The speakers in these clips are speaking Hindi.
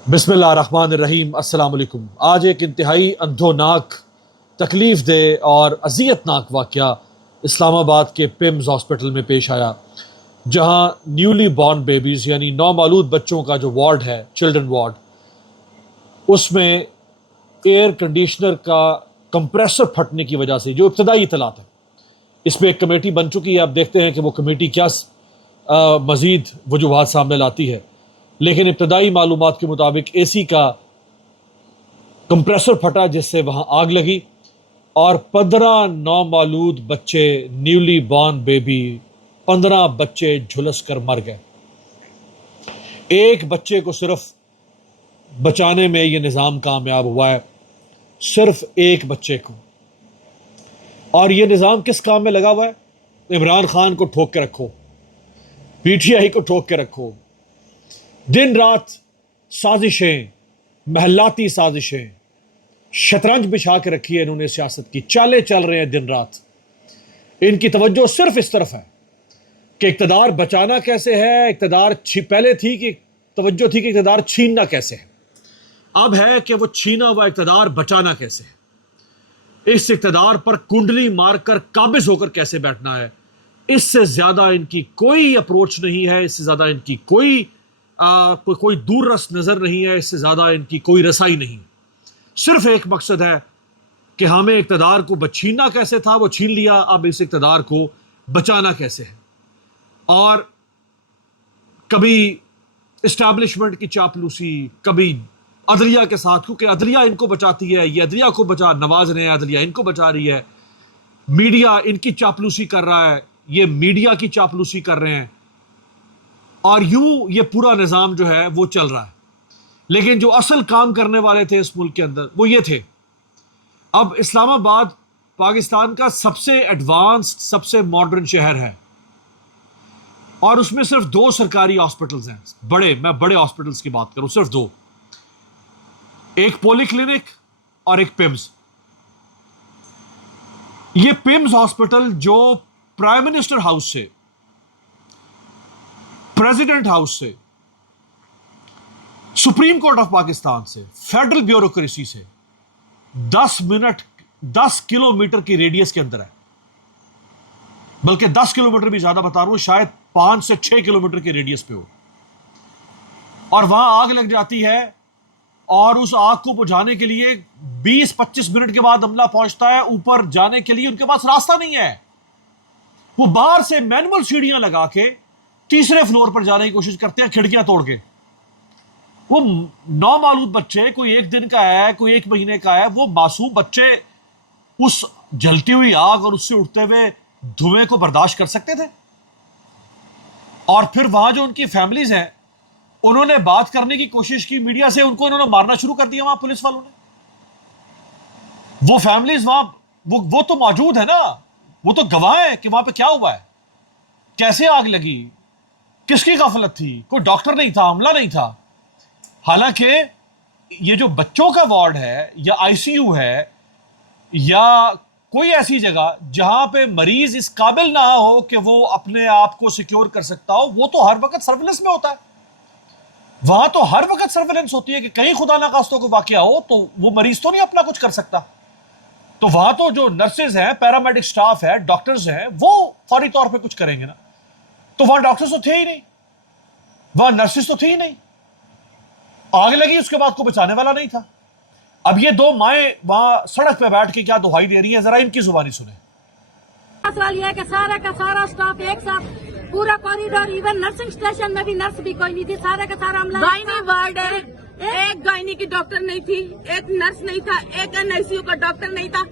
बिस्मिल्लाहिर्रहमानिर्रहीम। अस्सलाम वालेकुम। आज एक इंतहाई अंधोनाक, तकलीफ़ दे और अज़ियतनाक वाक़या इस्लामाबाद के पिम्स हॉस्पिटल में पेश आया, जहां न्यूली बॉर्न बेबीज़ यानी नौमालूद बच्चों का जो वार्ड है, चिल्ड्रन वार्ड, उसमें एयर कंडीशनर का कंप्रेसर फटने की वजह से, जो इब्तदाई इतलात है, इस पर एक कमेटी बन चुकी है। अब देखते हैं कि वो कमेटी क्या मज़ीद वजूहात सामने लाती है। लेकिन इब्तदाई मालूमात के मुताबिक एसी का कंप्रेसर फटा, जिससे वहां आग लगी और 15 नौमालूद बच्चे, न्यूली बॉर्न बेबी 15 बच्चे झुलस कर मर गए। एक बच्चे को सिर्फ बचाने में यह निज़ाम कामयाब हुआ है, सिर्फ एक बच्चे को। और यह निज़ाम किस काम में लगा हुआ है? इमरान खान को ठोक के रखो, पीटीआई को ठोक के रखो। दिन रात साजिशें, महलाती साजिशें, शतरंज बिछा के रखी है इन्होंने। सियासत की चालें चल रहे हैं दिन रात। इनकी तवज्जो सिर्फ इस तरफ है कि इक़्तिदार बचाना कैसे है, इक़्तिदार पहले थी कि तवज्जो थी कि इक़्तिदार छीनना कैसे है, अब है कि वो छीना हुआ इक़्तिदार बचाना कैसे है। इस इक़्तिदार पर कुंडली मारकर काबिज होकर कैसे बैठना है, इससे ज्यादा इनकी कोई अप्रोच नहीं है, इससे ज्यादा इनकी कोई दूर रस नजर नहीं है, इससे ज्यादा इनकी कोई रसाई नहीं। सिर्फ एक मकसद है कि हमें इक़्तिदार को छीनना कैसे था, वो छीन लिया, अब इस इक़्तिदार को बचाना कैसे है। और कभी इस्टेब्लिशमेंट की चापलूसी, कभी अदलिया के साथ, क्योंकि अदलिया इनको बचाती है, ये अदलिया को नवाज रहे हैं, अदलिया इनको बचा रही है। मीडिया इनकी चापलूसी कर रहा है, ये मीडिया की चापलूसी कर रहे हैं, और यूं ये पूरा निज़ाम जो है वो चल रहा है। लेकिन जो असल काम करने वाले थे इस मुल्क के अंदर, वो ये थे। अब इस्लामाबाद पाकिस्तान का सबसे एडवांस्ड, सबसे मॉडर्न शहर है, और उसमें सिर्फ 2 सरकारी हॉस्पिटल्स हैं। मैं बड़े हॉस्पिटल्स की बात करूं, सिर्फ 2, एक पोली क्लिनिक और एक पिम्स। ये पिम्स हॉस्पिटल जो प्राइम मिनिस्टर हाउस से, प्रेसिडेंट हाउस से, सुप्रीम कोर्ट ऑफ पाकिस्तान से, फेडरल ब्यूरोक्रेसी से 10 किलोमीटर की रेडियस के अंदर है। बल्कि 10 किलोमीटर भी ज्यादा बता रहा हूं, शायद 5 से 6 किलोमीटर की रेडियस पे हो। और वहां आग लग जाती है, और उस आग को बुझाने के लिए 20-25 मिनट के बाद अमला पहुंचता है। ऊपर जाने के लिए उनके पास रास्ता नहीं है, वो बाहर से मैनुअल सीढ़ियां लगा के तीसरे फ्लोर पर जाने की कोशिश करते हैं, खिड़कियां तोड़ के। वो नौमालूद बच्चे, कोई 1 दिन का है, कोई 1 महीने का है, वो मासूम बच्चे उस जलती हुई आग और उससे उठते हुए धुएं को बर्दाश्त कर सकते थे? और फिर वहां जो उनकी फैमिलीज हैं, उन्होंने बात करने की कोशिश की मीडिया से, उनको इन्होंने मारना शुरू कर दिया वहां पुलिस वालों ने। वो फैमिलीज वहां, वो तो मौजूद है ना, वो तो गवाह है कि वहां पे क्या हुआ है, कैसे आग लगी, किसकी गफलत थी, कोई डॉक्टर नहीं था, अमला नहीं था। हालांकि ये जो बच्चों का वार्ड है, या आईसीयू है, या कोई ऐसी जगह जहां पे मरीज इस काबिल ना हो कि वो अपने आप को सिक्योर कर सकता हो, वो तो हर वक्त सर्विलेंस में होता है। वहां तो हर वक्त सर्विलेंस होती है कि कहीं खुदा ना खास्ता को वाकया हो तो वो मरीज तो नहीं अपना कुछ कर सकता। तो वहां तो जो नर्सेज हैं, पैरामेडिक स्टाफ है, डॉक्टर्स हैं, वो फौरी तौर पे कुछ करेंगे ना। तो वहां डॉक्टर्स तो थे ही नहीं, वहां नर्सेज तो थी ही नहीं, आग लगी, उसके बाद को बचाने वाला नहीं था। अब ये 2 माएं वहां सड़क पे बैठ के क्या दुहाई दे रही हैं, जरा इनकी जुबानी सुने। सवाल यह है कि सारा का सारा स्टाफ एक साथ, पूरा कॉरिडोर, इवन नर्सिंग स्टेशन में भी नर्स भी कोई नहीं थी, सारा का सारा अमला। गायनी वार्ड है, एक गायनी की डॉक्टर नहीं थी, एक नर्स नहीं था, एक एनआईसीयू का डॉक्टर नहीं था,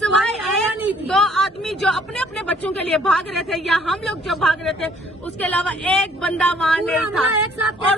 सिवाय आया नहीं थी। 2 आदमी जो अपने अपने बच्चों के लिए भाग रहे थे, या हम लोग जो भाग रहे थे, उसके अलावा एक बंदा वहाँ नहीं था। एक साथ और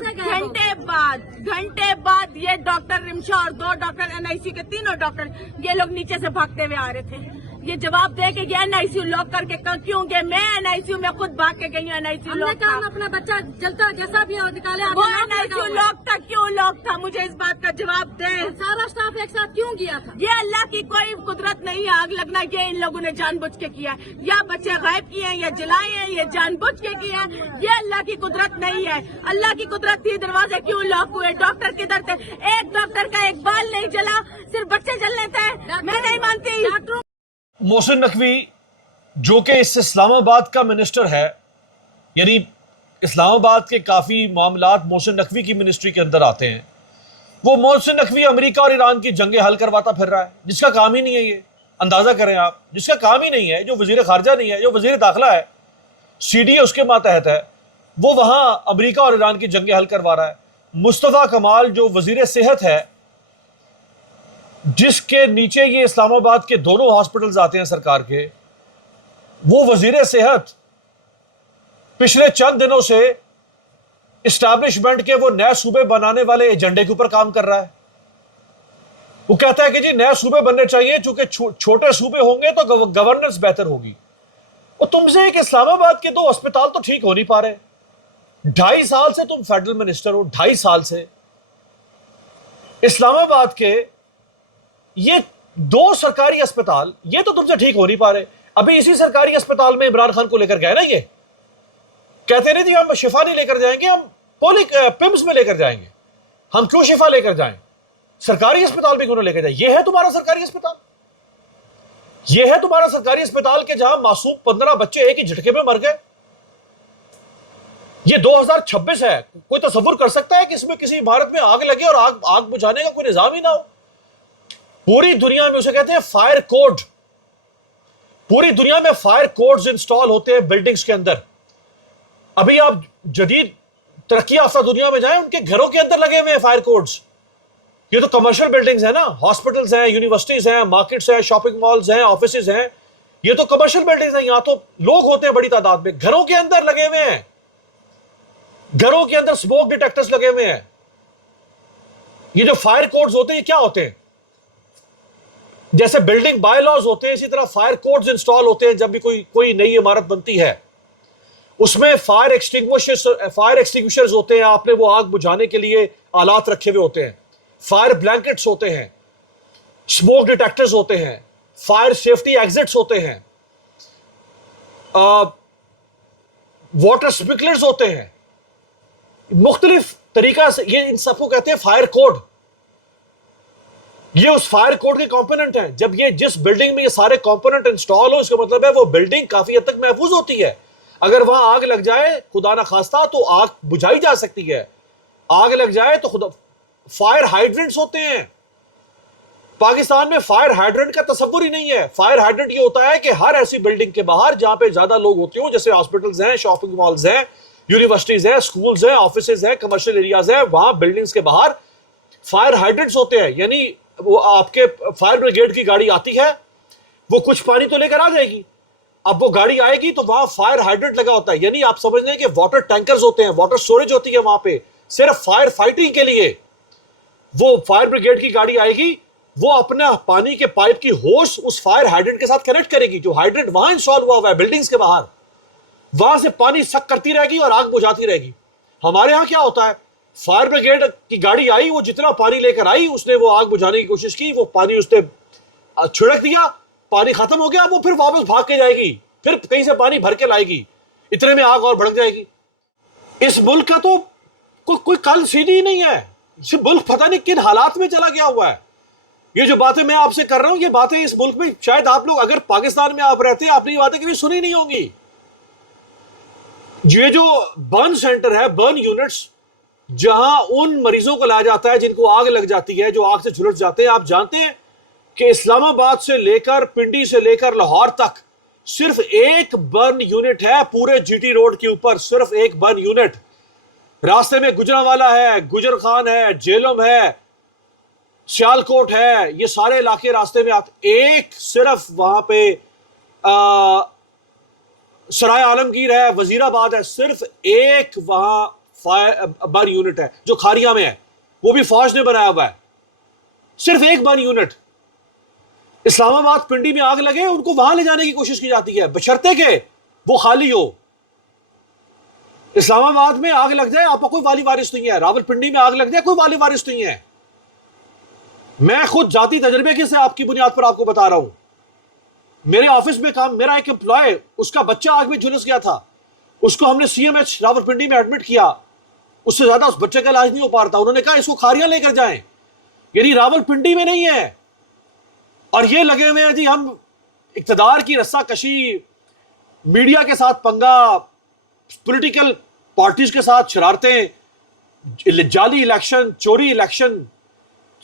घंटे बाद ये डॉक्टर रिमशा और 2 डॉक्टर एनआईसीयू के, तीनों डॉक्टर, ये लोग नीचे से भागते हुए आ रहे थे। ये जवाब दे के ये एनआईसीयू लॉक करके क्यों गए? मैं एनआईसीयू में खुद भाग के गई हूँ। एनआईसीयू हमने लॉक कहा था, हम अपना बच्चा जलता जैसा भी हो निकाले, वो एनआईसीयू लॉक था, क्यों लॉक था? मुझे इस बात का जवाब दे। सारा स्टाफ एक साथ क्यों गया था? ये अल्लाह की कोई कुदरत नहीं है आग लगना, ये इन लोगों ने जानबूझ के किया है। या बच्चे गायब किए हैं या जलाए हैं, ये जानबूझ के किया है। ये अल्लाह की कुदरत नहीं है। अल्लाह की कुदरत थी, दरवाजे क्यों लॉक हुए? डॉक्टर किधर थे? एक डॉक्टर का एक बाल नहीं जला, सिर्फ बच्चे जलने थे। मैं नहीं मानती। डॉक्टरों मोहसिन नकवी जो कि इस इस्लामाबाद का मिनिस्टर है, यानी इस्लामाबाद के काफ़ी मामलात मोहसिन नकवी की मिनिस्ट्री के अंदर आते हैं, वो मोहसिन नकवी अमेरिका और ईरान की जंगें हल करवाता फिर रहा है, जिसका काम ही नहीं है। ये अंदाज़ा करें आप, जिसका काम ही नहीं है, जो वज़ीर ख़ारजा नहीं है, जो वज़ीर दाखिला है, CDA उसके मातहत है, वो वहाँ अमेरिका और ईरान की जंगें हल करवा रहा है। मुस्तफ़ा कमाल जो वज़ीर सेहत है, जिसके नीचे ये इस्लामाबाद के दोनों हॉस्पिटल्स आते हैं सरकार के, वो वजीर सेहत पिछले चंद दिनों से इस्टेब्लिशमेंट के वो नए सूबे बनाने वाले एजेंडे के ऊपर काम कर रहा है। वो कहता है कि जी नए सूबे बनने चाहिए, चूंकि छोटे सूबे होंगे तो गवर्नेंस बेहतर होगी। और तुमसे एक इस्लामाबाद के 2 अस्पताल तो ठीक हो नहीं पा रहे। 2.5 साल से तुम फेडरल मिनिस्टर हो, 2.5 साल से इस्लामाबाद के ये 2 सरकारी अस्पताल ये तो तुमसे ठीक हो नहीं पा रहे। अभी इसी सरकारी अस्पताल में इमरान खान को लेकर गए ना, ये कहते नहीं थी हम शिफा नहीं लेकर जाएंगे, हम पिम्स में लेकर जाएंगे। हम क्यों शिफा लेकर जाएं? सरकारी अस्पताल में क्यों ना लेकर जाए? ये है तुम्हारा सरकारी अस्पताल? ये है तुम्हारा सरकारी अस्पताल के जहां मासूम 15 बच्चे एक ही झटके में मर गए? ये 2026 है। कोई तसव्वुर कर सकता है कि इसमें किसी इमारत में आग लगे और आग बुझाने का कोई निजाम ही ना हो? पूरी दुनिया में उसे कहते हैं फायर कोड। पूरी दुनिया में फायर कोड्स इंस्टॉल होते हैं बिल्डिंग्स के अंदर। अभी आप जदीद तरक्की याफ्ता दुनिया में जाएं, उनके घरों के अंदर लगे हुए हैं फायर कोड्स। ये तो कमर्शियल बिल्डिंग्स है ना, हॉस्पिटल्स हैं, यूनिवर्सिटीज हैं, मार्केट्स हैं, शॉपिंग मॉल्स हैं, ऑफिसेज हैं। ये तो कमर्शियल बिल्डिंग्स हैं, यहां तो लोग होते हैं बड़ी तादाद में। घरों के अंदर लगे हुए हैं, घरों के अंदर स्मोक डिटेक्टर्स लगे हुए हैं। ये जो फायर कोड्स होते हैं, ये क्या होते हैं? जैसे बिल्डिंग बायलॉज होते हैं, इसी तरह फायर कोड्स इंस्टॉल होते हैं। जब भी कोई नई इमारत बनती है, उसमें फायर एक्सटिंग्विशर्स होते हैं। आपने वो आग बुझाने के लिए आलात रखे हुए होते हैं। फायर ब्लैंकेट्स होते हैं, स्मोक डिटेक्टर्स होते हैं, फायर सेफ्टी एग्जिट्स होते हैं, वाटर स्प्रिंकलर्स होते हैं। मुख्तलिफ तरीका से ये इन सबको कहते हैं फायर कोड। ये उस फायर कोड के कंपोनेंट हैं। जब ये जिस बिल्डिंग में ये सारे कंपोनेंट इंस्टॉल हो, इसका मतलब है वो बिल्डिंग काफी हद तक महफूज होती है। अगर वहां आग लग जाए खुदा ना खास्ता, तो आग बुझाई जा सकती है। आग लग जाए तो खुदा फायर हाइड्रेंट्स होते हैं। पाकिस्तान में फायर हाइड्रेंट का तस्वुर ही नहीं है। फायर हाइड्रेंट ये होता है कि हर ऐसी बिल्डिंग के बाहर जहां पे ज्यादा लोग होते हो, जैसे हॉस्पिटल्स हैं, शॉपिंग मॉल्स हैं, यूनिवर्सिटीज हैं, स्कूल्स हैं, ऑफिसेज हैं, कमर्शियल एरियाज हैं, वहां बिल्डिंग्स के बाहर फायर हाइड्रेंट्स होते हैं। यानी वो आपके फायर ब्रिगेड की गाड़ी आती है, वो कुछ पानी तो लेकर आ जाएगी। अब वो गाड़ी आएगी तो वहां फायर हाइड्रेंट लगा होता है। यानी आप समझ लें कि वाटर टैंकर्स होते हैं, वाटर स्टोरेज होती है वहां पे, सिर्फ फायर फाइटिंग के लिए। वो फायर ब्रिगेड की गाड़ी आएगी, वो अपना पानी के पाइप की होस उस फायर हाइड्रेंट के साथ कनेक्ट करेगी। जो हाइड्रेंट वहां इंस्टॉल हुआ है बिल्डिंग्स के बाहर, वहां से पानी सक करती रहेगी और आग बुझाती रहेगी। हमारे यहां क्या होता है, फायर ब्रिगेड की गाड़ी आई, वो जितना पानी लेकर आई, उसने वो आग बुझाने की कोशिश की, वो पानी उसने छिड़क दिया, पानी खत्म हो गया, वो फिर वापस भाग के जाएगी, फिर कहीं से पानी भर के लाएगी, इतने में आग और भड़क जाएगी। इस मुल्क का तो कोई कल सीधी ही नहीं है। ये मुल्क पता नहीं किन हालात में चला गया हुआ है। ये जो बातें मैं आपसे कर रहा हूं, ये बातें इस मुल्क में शायद आप लोग अगर पाकिस्तान में आप रहते हैं, आपने ये बातें कभी सुनी नहीं होंगी। ये जो बर्न सेंटर है, बर्न यूनिट्स, जहां उन मरीजों को लाया जाता है जिनको आग लग जाती है, जो आग से झुलस जाते हैं। आप जानते हैं कि इस्लामाबाद से लेकर पिंडी से लेकर लाहौर तक सिर्फ एक बर्न यूनिट है पूरे GT रोड के ऊपर, सिर्फ एक बर्न यूनिट। रास्ते में गुजरांवाला है, गुजर खान है, जेलम है, सियालकोट है, ये सारे इलाके रास्ते में आते। एक सिर्फ वहां पे सराय आलमगीर है, वजीराबाद है, सिर्फ एक वहां फायर बर्न यूनिट है जो खारिया में है, वो भी फौज ने बनाया हुआ है। सिर्फ एक बर्न यूनिट। इस्लामाबाद पिंडी में आग लगे, उनको वहां ले जाने की कोशिश की जाती है बशर्ते के वो खाली हो। इस्लामाबाद में आग लग जाए, आपको कोई वाली वारिस नहीं है। रावलपिंडी में आग लग जाए, कोई वाली वारिस नहीं है। मैं खुद जाती तजर्बे के से आपकी बुनियाद पर आपको बता रहा हूं। मेरे ऑफिस में काम, मेरा एक एम्प्लॉय, उसका बच्चा आग में झुलस गया था, उसको हमने सीएमएच रावलपिंडी में एडमिट किया। उससे ज्यादा उस बच्चे का इलाज नहीं हो पा रहा था। उन्होंने कहा इसको खारियां लेकर जाएं, यानी रावलपिंडी में नहीं है। और ये लगे हुए हैं जी हम इक्तदार की रस्साकशी, मीडिया के साथ पंगा, पॉलिटिकल पार्टीज के साथ शरारतें, जाली इलेक्शन, चोरी इलेक्शन।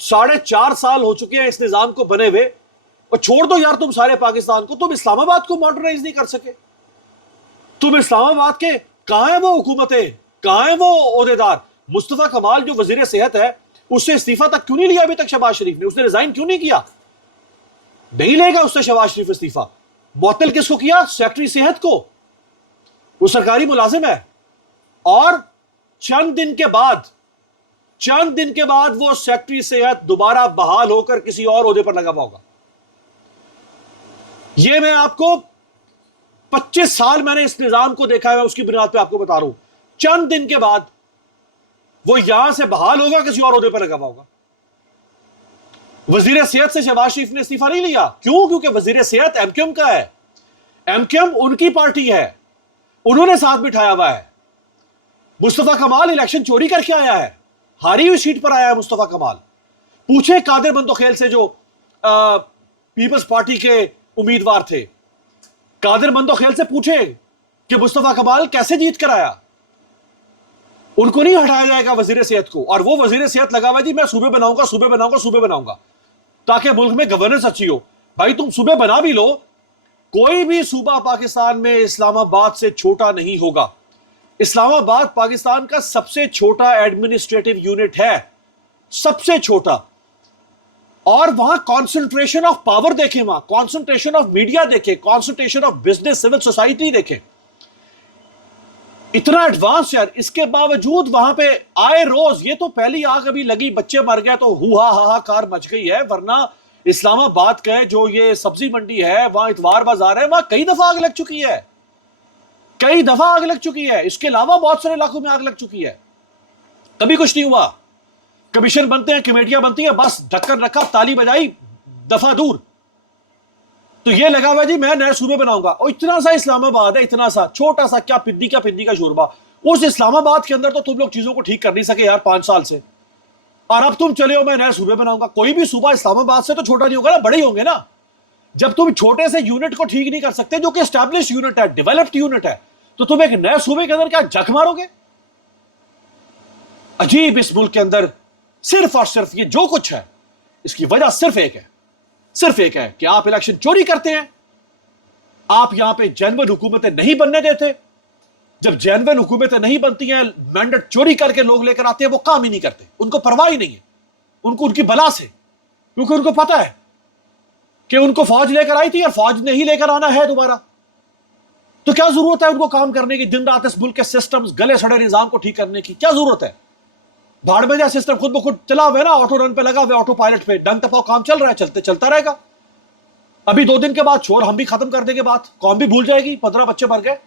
4.5 साल हो चुके हैं इस निजाम को बने हुए। और छोड़ दो यार तुम सारे पाकिस्तान को, तुम इस्लामाबाद को मॉडर्नाइज नहीं कर सके। तुम इस्लामाबाद के कहां है वो हुकूमतें, कहां है वो ओहदेदार? मुस्तफा कमाल जो वजीर सेहत है, उससे इस्तीफा तक क्यों नहीं लिया अभी तक शहबाज शरीफ ने? उसने रिजाइन क्यों नहीं किया? नहीं लेगा उससे शहबाज शरीफ इस्तीफा। मुअत्तल किसको किया? सेक्रेटरी सेहत को। वो सरकारी मुलाजिम है। और चंद दिन के बाद वो सेक्रेटरी सेहत दोबारा बहाल होकर किसी और ओहदे पर लगा हुआ होगा। ये मैं आपको 25 साल मैंने इस निजाम को देखा है, उसकी बुनियाद पे आपको बता रहा हूं। चंद दिन के बाद वो यहां से बहाल होगा, किसी और ओहदे पर लगा हुआ होगा। वजीर सेहत से शहबाज शरीफ ने इस्तीफा नहीं लिया। क्यों? क्योंकि वजीर सेहत एमक्यूएम का है, एमक्यूएम उनकी पार्टी है, उन्होंने साथ बिठाया हुआ है। मुस्तफा कमाल इलेक्शन चोरी करके आया है, हारी हुई सीट पर आया है मुस्तफा कमाल। पूछे कादिर बंदोखेल से जो पीपल्स पार्टी के उम्मीदवार थे, कादिर बंदोखेल से पूछे कि मुस्तफा कमाल कैसे जीत कर आया। उनको नहीं हटाया जाएगा वजीर सेहत को। और वो वजीर सेहत लगा हुआ जी मैं सूबे बनाऊंगा, सूबे बनाऊंगा, सूबे बनाऊंगा, ताकि मुल्क में गवर्नेंस अच्छी हो। भाई तुम सूबे बना भी लो, कोई भी सूबा पाकिस्तान में इस्लामाबाद से छोटा नहीं होगा। इस्लामाबाद पाकिस्तान का सबसे छोटा एडमिनिस्ट्रेटिव यूनिट है, सबसे छोटा। और वहां कॉन्सेंट्रेशन ऑफ पावर देखें, वहां कॉन्सेंट्रेशन ऑफ मीडिया देखें, concentration of business, civil society देखें, इतना एडवांस यार। इसके बावजूद वहां पे आए रोज, ये तो पहली आग अभी लगी, बच्चे मर गए तो हुआ हाहाकार मच गई है। वरना इस्लामाबाद के जो ये सब्जी मंडी है, वहां इतवार बाजार है, वहां कई दफा आग लग चुकी है, कई दफा आग लग चुकी है। इसके अलावा बहुत सारे इलाकों में आग लग चुकी है, कभी कुछ नहीं हुआ। कमीशन बनते हैं, कमेटियां बनती हैं, बस ढक्कन रखा, ताली बजाई, दफा दूर। तो ये लगा हुआ जी मैं नए सूबे बनाऊंगा। और इतना सा इस्लामाबाद है, इतना सा छोटा सा, क्या पिंडी का शोरबा। उस इस्लामाबाद के अंदर तो तुम लोग चीजों को ठीक कर नहीं सके यार 5 साल से। और अब तुम चले हो मैं नए सूबे बनाऊंगा। कोई भी सूबा इस्लामाबाद से तो छोटा नहीं होगा ना, बड़े ही होंगे ना। जब तुम छोटे से यूनिट को ठीक नहीं कर सकते, जो कि एस्टैब्लिश यूनिट है, डेवलप्ड यूनिट है, तो तुम एक नए सूबे के अंदर क्या जख मारोगे? अजीब। इस मुल्क के अंदर सिर्फ और सिर्फ ये जो कुछ है, इसकी वजह सिर्फ एक है, सिर्फ एक है कि आप इलेक्शन चोरी करते हैं। आप यहां पे जेन्युइन हुकूमतें नहीं बनने देते। जब जेन्युइन हुकूमतें नहीं बनती हैं, मैंडेट चोरी करके लोग लेकर आते हैं, वो काम ही नहीं करते, उनको परवाह ही नहीं है उनको उनकी बला से। क्योंकि उनको पता है कि उनको फौज लेकर आई थी और फौज नहीं लेकर आना है दोबारा। तो क्या जरूरत है उनको काम करने की, दिन रात इस मुल्क के सिस्टम्स, गले सड़े निजाम को ठीक करने की क्या जरूरत है? भाड़ में जा सिस्टम खुद ब खुद चला हुआ है ना, ऑटो रन पे लगा हुआ, ऑटो पायलट पे डंग टपाओ काम चल रहा है, चलता रहेगा। अभी 2 दिन के बाद छोड़ हम भी खत्म कर देंगे बात, कौम भी भूल जाएगी। 15 बच्चे मर गए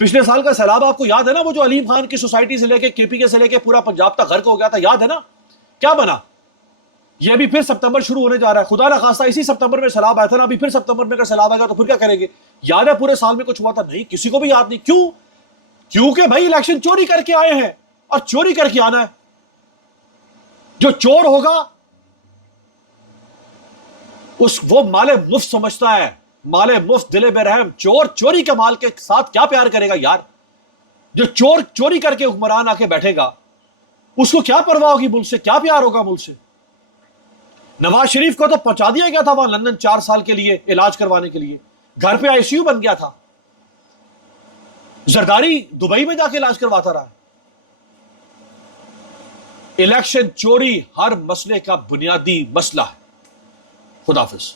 पिछले साल का सैलाब, आपको याद है ना? वो जो अलीम खान की सोसाइटी से लेके केपीके से लेके पूरा पंजाब तक गर्क हो गया था, याद है ना? क्या बना? ये भी फिर सितंबर शुरू होने जा रहा है। खुदा ना खास्ता इसी सितंबर में सैलाब आया था ना, अभी फिर सितंबर में अगर सैलाब आएगा तो फिर क्या करेंगे? याद है पूरे साल में कुछ हुआ था? नहीं, किसी को भी याद नहीं। क्यों? क्योंकि भाई इलेक्शन चोरी करके आए हैं और चोरी करके आना है। जो चोर होगा वो माले मुफ्त समझता है, माले मुफ्त, दिले बेरहम। चोर चोरी के माल के साथ क्या प्यार करेगा यार? जो चोर चोरी करके हुक्मरान आके बैठेगा, उसको क्या परवाह होगी मुल्क से, क्या प्यार होगा मुल्क से? नवाज शरीफ को तो पहुंचा दिया गया था वहां लंदन 4 साल के लिए इलाज करवाने के लिए, घर पे आईसीयू बन गया था। जरदारी दुबई में जाके इलाज करवाता रहा। इलेक्शन चोरी हर मसले का बुनियादी मसला है। खुदा हाफिज।